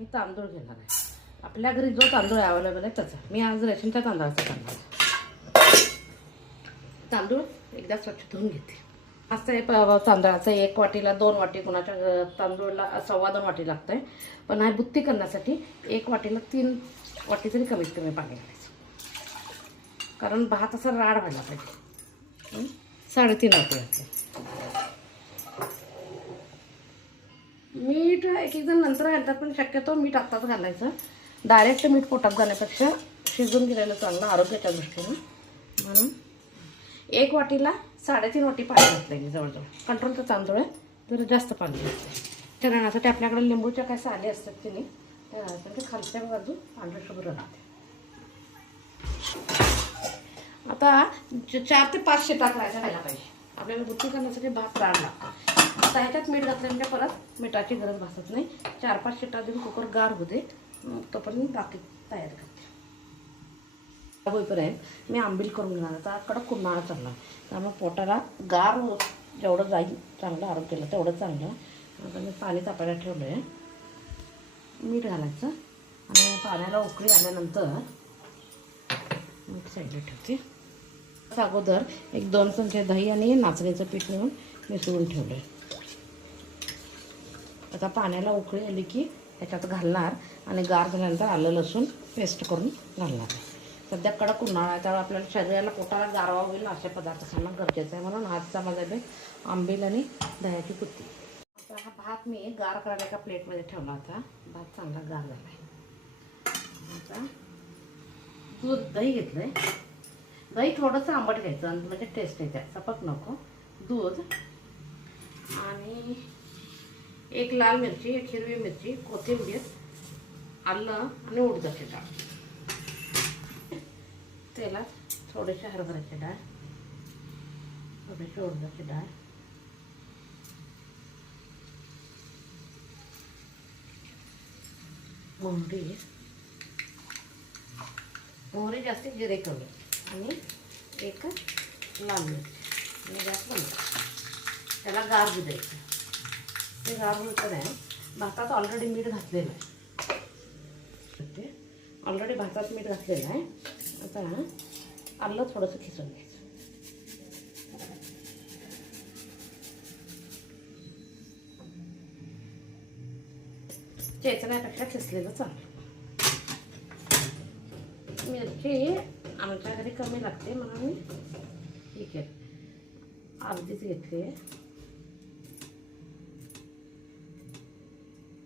मी तांदूळ घेणार आहे. आपल्या घरी जो तांदूळ अवेलेबल आहे त्याचा. मी आज रेशनच्या तांदळाचा तांदूळ आहे. तांदूळ एकदा स्वच्छ धुवून घेते. असं आहे तांदळाचं एक वाटीला दोन वाटी कोणाच्या तांदूळला सव्वा दोन वाटी लागतं आहे पण हा बुत्ती करण्यासाठी एक वाटीला तीन वाटी तरी कमीत कमी पाणी घालायचं. कारण भात असा राड व्हायला पाहिजे. साडेतीन वाटी घातले मीठ एक एक जण नंतर घालतात पण शक्यतो मीठ आत्ताच घालायचं. डायरेक्ट मीठ पोटात घालण्यापेक्षा शिजून गेलेलं चांगलं आरोग्याच्या दृष्टीनं. म्हणून एक वाटीला साडेतीन वाटी पाणी घातलं आहे जवळजवळ. कंट्रोलचं तांदूळ आहे जरा जास्त पाणी घातलं त्या राहण्यासाठी आपल्याकडे लिंबूच्या काय साले असतात की नाही त्या खालच्या बाजू पांढरं शुभ्र राहते आता चार ते पाच शिटा करायच्या व्हायला पाहिजे. आपल्याला बुट्टी करण्यासाठी भात राड लागतो. आता ह्याच्यात मीठ घातलं म्हणजे परत मिठाची गरज भासत नाही. चार पाच शिटा देऊन कुकर गार होते तोपर्यंत बाकी तयार करते होईपर्यंत मी आंबील करून घेणार आता कडक उन्हाळा चालला त्यामुळे पोटाला गार जेवढं जाईल चांगलं आरोग्याला तेवढं चांगलं. आता मी पाणी तापायला ठेवलं आहे मीठ घालायचं. आणि पाण्याला उकळी आल्यानंतर साईडला ठेवते. अगोदर एक दोन चमचे दही आणि नाचणीचं पीठ मिळून मिसळून ठेवलं आहे आता पाण्याला उकळी आली की ह्याच्यात घालणार आणि गार झाल्यानंतर आलं लसूण पेस्ट करून घालणार. आहे सध्या कडक उन्हाळा आहे त्यामुळे आपल्याला शरीराला पोटाला गारवा होईल असे पदार्थ खाणं गरजेचं आहे. म्हणून आजचा माझा बेट आंबील आणि दह्याची कुत्ती आता हा भात मी गार करायला एका प्लेटमध्ये ठेवला होता. भात चांगला गार झाला आहे आता दूध दही घेतलं आहे दही थोडंसं आंबट घ्यायचं आणि म्हणजे टेस्ट येते सपक नको. दूध. आणि एक लाल मिरची एक हिरवी मिरची कोथिंबीर आलं आणि उडदाची डाळ. तेलात थोडेसे हरभऱ्याची डाळ थोडेसे उडदाची डाळ. मोहरी. मोहरी जास्त जिरे कमी. आणि एक लाल मिरची आणि गॅस बंद त्याला गार द्यायचं. ते गार तर आहे. भातात ऑलरेडी मीठ घातलेलं आहे. ते ऑलरेडी भातात मीठ घातलेलं आहे. आता आलं थोडंसं खिसून घ्यायचं. चेचण्यापेक्षा खिसलेलं चांगलं मिरची आमच्या घरी कमी लागते म्हणून मी ठीक आहे. अर्धीच घेतली आहे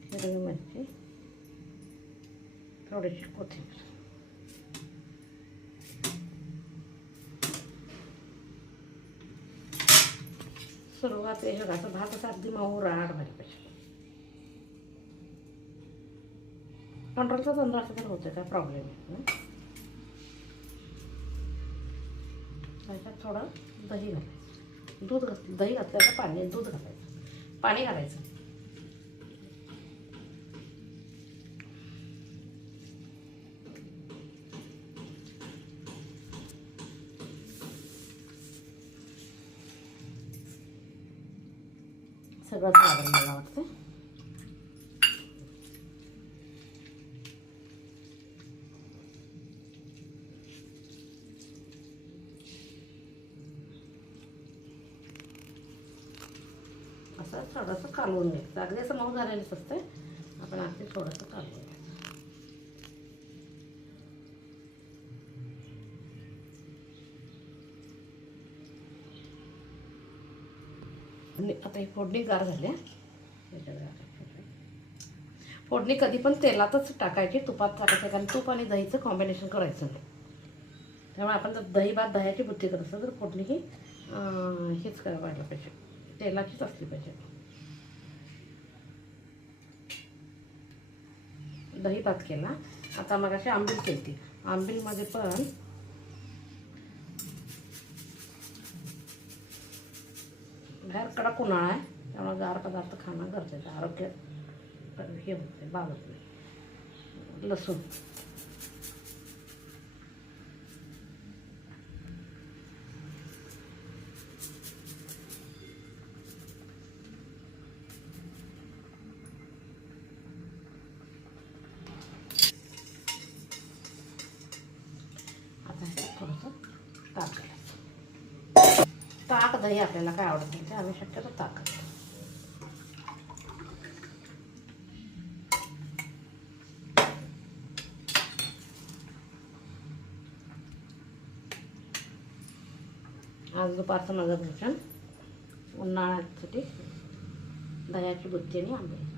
हिरवी मिरची थोडीशी कोथिंबीर. सुरुवात हे बघा असं भात असा अगदी मऊ राहणार व्हायला पाहिजे कंट्रोलचा तांदूळ असं तर होतं का प्रॉब्लेम आहे ह्याच्यात थोडं दही घालायचं. दूध घात दही घातल्याचं पाणी दूध घालायचं. पाणी घालायचं. सगळंच लागेल मला वाटतं असं थोडंसं कालवून घ्यायचं अगदी असं मऊ झालेलंच असतं आपण अगदी थोडंसं कालवून घ्यायचं आता ही फोडणी गार झाली फोडणी. कधी पण तेलातच टाकायची तुपात टाकायचं कारण तूप आणि दहीचं कॉम्बिनेशन करायचं नाही. त्यामुळे आपण जर दही भात दह्याची बुद्धी करत असतो तर फोडणी ही हेच करायला पाहिजे. तेलाचीच असली पाहिजे. दही भात केला. आता मग अशी आंबील केली आंबीलमध्ये पण बाहेर कडक उन्हाळा आहे. त्यामुळे गार पदार्थ खाणं गरजेचं आरोग्य हे होते बाबत नाही. लसूण. दही आपल्याला काय आवडत नाही ते आम्ही शक्यतो ताक आज दुपारचं माझं भोजन उन्हाळ्यासाठी दह्याची बुद्धी आणि आंबे.